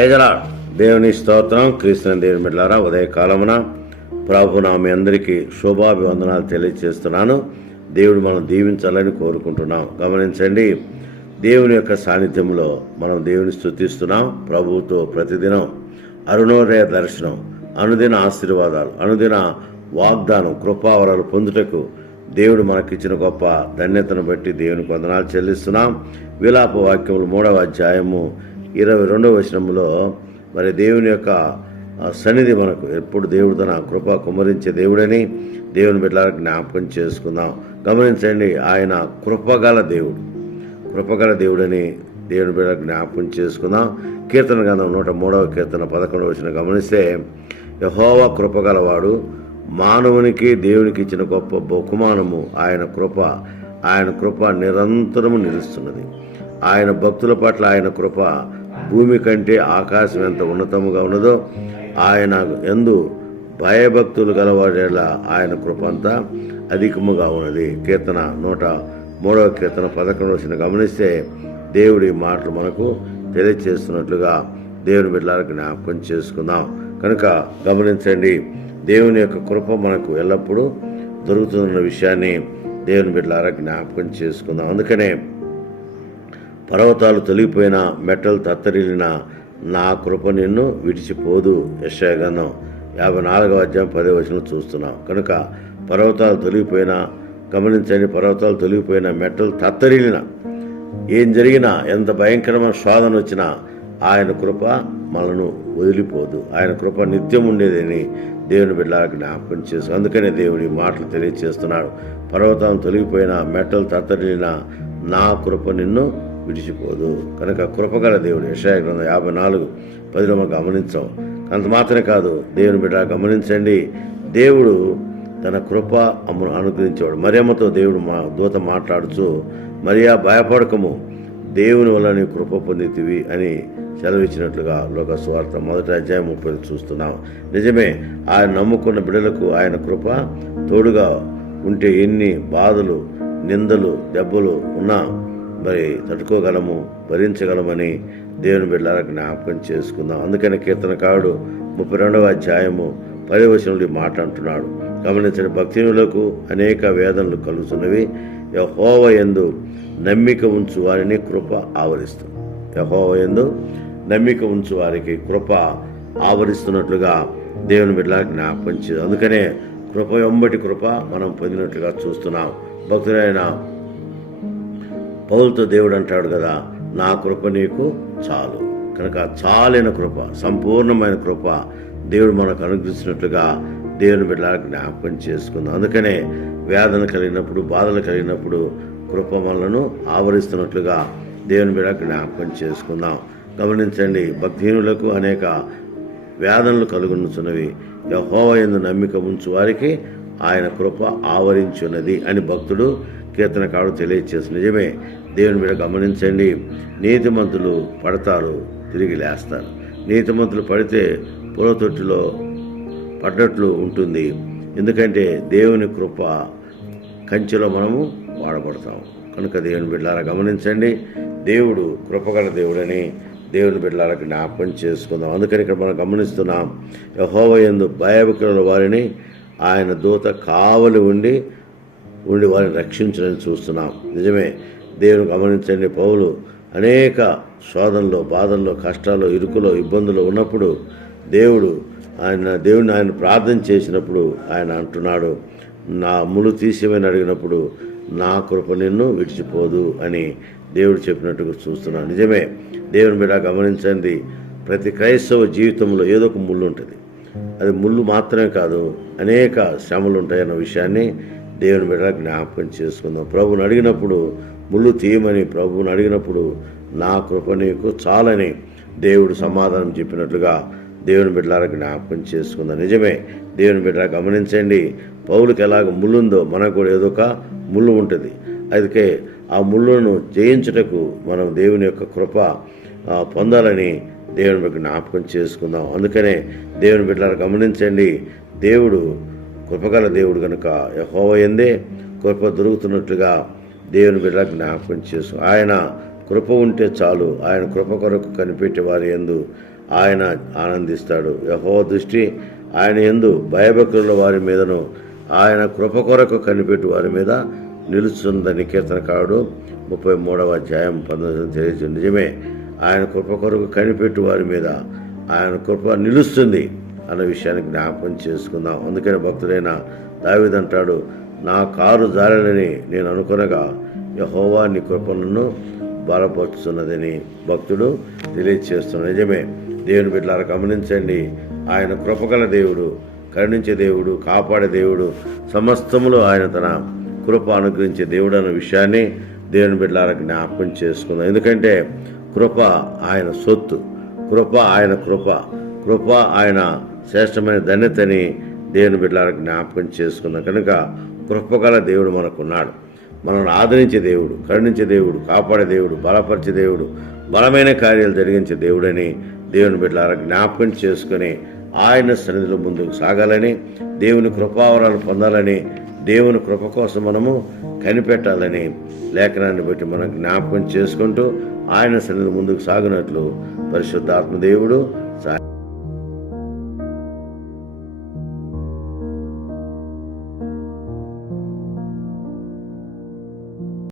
ప్రేజల దేవుని స్తోత్రం క్రీస్తుని దేవుని బిడ్డారా ఉదయకాలమున ప్రభు నా మీ అందరికీ శుభాభివందనాలు తెలియజేస్తున్నాను దేవుడు మనం దీవించాలని కోరుకుంటున్నాం. గమనించండి దేవుని యొక్క సాన్నిధ్యంలో మనం దేవుని స్తుతిస్తున్నాం. ప్రభువుతో ప్రతిదినం అరుణోదయ దర్శనం అనుదిన ఆశీర్వాదాలు అనుదిన వాగ్దానం కృపావరాలు పొందుటకు దేవుడు మనకిచ్చిన గొప్ప ధన్యతను బట్టి దేవునికి వందనాలు చెల్లిస్తున్నాం. విలాప వాక్యములు మూడవ అధ్యాయము ఇరవై రెండవ వచనంలో మరి దేవుని యొక్క సన్నిధి మనకు ఎప్పుడు దేవుడు తన కృప కుమరించే దేవుడని దేవుని బిడ్డలకు జ్ఞాపకం చేసుకుందాం. గమనించండి ఆయన కృపగల దేవుడు. కృపగల దేవుడని దేవుని బిడ్డ జ్ఞాపకం చేసుకుందాం. కీర్తన గంధం నూట మూడవ కీర్తన పదకొండవ వచ్చిన గమనిస్తే యహోవ కృపగలవాడు మానవునికి దేవునికి ఇచ్చిన గొప్ప బహుమానము ఆయన కృప ఆయన కృప నిరంతరము నిలుస్తున్నది. ఆయన భక్తుల పట్ల ఆయన కృప భూమి కంటే ఆకాశం ఎంత ఉన్నతముగా ఉన్నదో ఆయన ఎందు భయభక్తులు గలవాడేలా ఆయన కృపంతా అధికముగా ఉన్నది. కీర్తన నూట మూడవ కీర్తన పదకొండు వచ్చిన గమనిస్తే దేవుడి మాటలు మనకు తెలియచేస్తున్నట్లుగా దేవుని బిడ్డలకు జ్ఞాపకం చేసుకుందాం. కనుక గమనించండి దేవుని యొక్క కృప మనకు ఎల్లప్పుడూ దొరుకుతున్న విషయాన్ని దేవుని బిడ్డలారా జ్ఞాపకం చేసుకుందాం. అందుకనే పర్వతాలు తొలగిపోయిన మెట్టలు తత్తరిల్లిన నా కృప నిన్ను విడిచిపోదు. యశాగనం యాభై నాలుగవ అధ్యాయం పదే వచనం చూస్తున్నాం. కనుక పర్వతాలు తొలగిపోయినా గమనించండి పర్వతాలు తొలిగిపోయిన మెట్టలు తత్తరిల్లిన ఏం జరిగినా ఎంత భయంకరమైన శోధన వచ్చినా ఆయన కృప మనను వదిలిపోదు. ఆయన కృప నిత్యం ఉండేదని దేవుని బిడ్డలకు జ్ఞాపకం చేసు అందుకనే దేవుడి మాటలు తెలియజేస్తున్నాడు పర్వతం తొలగిపోయిన మెట్టలు తత్తరిల్లిన నా కృప నిన్ను విడిచిపోదు. కనుక కృపగల దేవుడు యశాయగ్రంథం యాభై నాలుగు పదిలో మనం గమనించాం. అంత మాత్రమే కాదు దేవుని బిడ్డ గమనించండి దేవుడు తన కృప అమ్మను అనుగ్రహించేవాడు. మరియమ్మతో దేవుడు మా దూత మాట్లాడుచు మరియా భయపడకము. దేవుని వల్ల నీ కృప పొందితివి అని సెలవిచ్చినట్లుగా లోక స్వార్థ మొదటి అధ్యాయం ముప్పై చూస్తున్నాం. నిజమే ఆయన నమ్ముకున్న బిడ్డలకు ఆయన కృప తోడుగా ఉంటే ఎన్ని బాధలు నిందలు దెబ్బలు ఉన్నా మరి తట్టుకోగలము భరించగలమని దేవుని బిడ్డలకు జ్ఞాపకం చేసుకుందాం. అందుకని కీర్తనకారుడు ముప్పై రెండవ అధ్యాయము పరివచనుడి మాట అంటున్నాడు. గమనించిన భక్తినులకు అనేక వేదనలు కలుగుతున్నవి. యహోవ ఎందు నమ్మిక ఉంచు వారిని కృప ఆవరిస్తుంది. యహోవ ఎందు నమ్మిక ఉంచు వారికి కృప ఆవరిస్తున్నట్లుగా దేవుని బిడ్డలా జ్ఞాపకం చేయదు అందుకనే కృప వెంబటి కృప మనం పొందినట్లుగా చూస్తున్నాం. భక్తులైన పౌలతో దేవుడు అంటాడు కదా నా కృప నీకు చాలు. కనుక చాలిన కృప సంపూర్ణమైన కృప దేవుడు మనకు అనుగ్రహించినట్లుగా దేవుని బిడ్డలకు జ్ఞాపకం చేసుకుందాం. అందుకనే వేదన కలిగినప్పుడు బాధలు కలిగినప్పుడు కృప మనలను ఆవరిస్తున్నట్లుగా దేవుని బిడ్డ జ్ఞాపకం చేసుకుందాం. గమనించండి భక్తిహీనులకు అనేక వేదనలు కలుగునుచున్నవి. యహోవ ఎందు నమ్మిక ఉంచు వారికి ఆయన కృప ఆవరించున్నది అని భక్తుడు కీర్తనకాడు తెలియచేసి నిజమే దేవుని మీద గమనించండి. నీతిమంతులు పడతారు తిరిగి లేస్తారు. నీతిమంతులు పడితే పొలతొట్టిలో పడ్డట్లు ఉంటుంది. ఎందుకంటే దేవుని కృప కంచెలో మనము వాడబడతాం కనుక దేవుని బిడ్డలారా గమనించండి. దేవుడు కృపగల దేవుడని దేవుని బిడ్డలారా జ్ఞాపకం చేసుకుందాం. అందుకని ఇక్కడ మనం గమనిస్తున్నాం. యహోవ ఎందు భయభక్తుల వారిని ఆయన దూత కావలి ఉండి ఉండి వారిని రక్షించడం చూస్తున్నాం. నిజమే. దేవుని గమనించండి. పౌలు అనేక శోధనలో బాధల్లో కష్టాల్లో ఇరుకులో ఇబ్బందులు ఉన్నప్పుడు దేవుడు ఆయన దేవుడిని ఆయన ప్రార్థన చేసినప్పుడు ఆయన అంటున్నాడు నా ములు తీసేమని అడిగినప్పుడు నా కృప నిన్ను విడిచిపోదు అని దేవుడు చెప్పినట్టుగా చూస్తున్నాను. నిజమే దేవుని మీద గమనించండి. ప్రతి క్రైస్తవ జీవితంలో ఏదో ఒక ముళ్ళు ఉంటుంది. అది ముళ్ళు మాత్రమే కాదు అనేక శ్రమలు ఉంటాయన్న విషయాన్ని దేవుని బిడ్డ జ్ఞాపకం చేసుకుందాం. ప్రభువుని అడిగినప్పుడు ముళ్ళు తీయమని ప్రభువుని అడిగినప్పుడు నా కృప నీకు చాలని దేవుడు సమాధానం చెప్పినట్లుగా దేవుని బిడ్డలారా జ్ఞాపకం చేసుకుందాం. నిజమే దేవుని బిడ్డ గమనించండి పౌలుకి ఎలాగ ముళ్ళుందో మనకు కూడా ఏదో ఒక ముళ్ళు ఉంటుంది. అందుకే ఆ ముళ్ళును జయించుటకు మనం దేవుని యొక్క కృప పొందాలని దేవుని బిడ్డ జ్ఞాపకం చేసుకుందాం. అందుకనే దేవుని బిడ్డలారా గమనించండి దేవుడు కృపగల దేవుడు కనుక యహోవ ఎందే కృప దొరుకుతున్నట్లుగా దేవుని బిడ్డ జ్ఞాపకం చేసు. ఆయన కృప ఉంటే చాలు. ఆయన కృప కొరకు కనిపెట్టే వారి ఎందు ఆయన ఆనందిస్తాడు. యహో దృష్టి ఆయన ఎందు భయభక్తుల వారి మీదను ఆయన కృప కొరకు కనిపెట్టు వారి మీద నిలుస్తుందని కీర్తనకారుడు ముప్పై మూడవ అధ్యాయం పంతొమ్మిది తెలియజేస్తుంది నిజమే ఆయన కృప కొరకు కనిపెట్టు వారి మీద ఆయన కృప నిలుస్తుంది. అన్న విషయాన్ని జ్ఞాపకం చేసుకుందాం. అందుకని భక్తుడైన దావిదంటాడు నా కారు జారలని నేను అనుకునగా యహోవా నీ కృపలను బలపరుచున్నదని భక్తుడు తెలియజేస్తున్నాడు నిజమే దేవుని బిడ్డలారా గమనించండి ఆయన కృపగల దేవుడు కరుణించే దేవుడు కాపాడే దేవుడు సమస్తములో ఆయన తన కృప అనుగ్రహించే దేవుడు అన్న విషయాన్ని దేవుని బిడ్డలారా జ్ఞాపకం చేసుకుందాం. ఎందుకంటే కృప ఆయన సొత్తు కృప ఆయన కృప కృప ఆయన శ్రేష్టమైన ధన్యతని దేవుని బిడ్డలకు జ్ఞాపకం చేసుకున్నాం కనుక కృపగల దేవుడు మనకున్నాడు. మనల్ని ఆదరించే దేవుడు కరుణించే దేవుడు కాపాడే దేవుడు బలపరిచే దేవుడు బలమైన కార్యాలు జరిగించే దేవుడని దేవుని బిడ్డలారా జ్ఞాపకం చేసుకుని ఆయన సన్నిధిలో ముందుకు సాగాలని దేవుని కృపావరాలు పొందాలని దేవుని కృప కోసం మనము కనిపెట్టాలని లేఖనాన్ని బట్టి మనం జ్ఞాపకం చేసుకుంటూ ఆయన సన్నిధి ముందుకు సాగినట్లు పరిశుద్ధాత్మ దేవుడు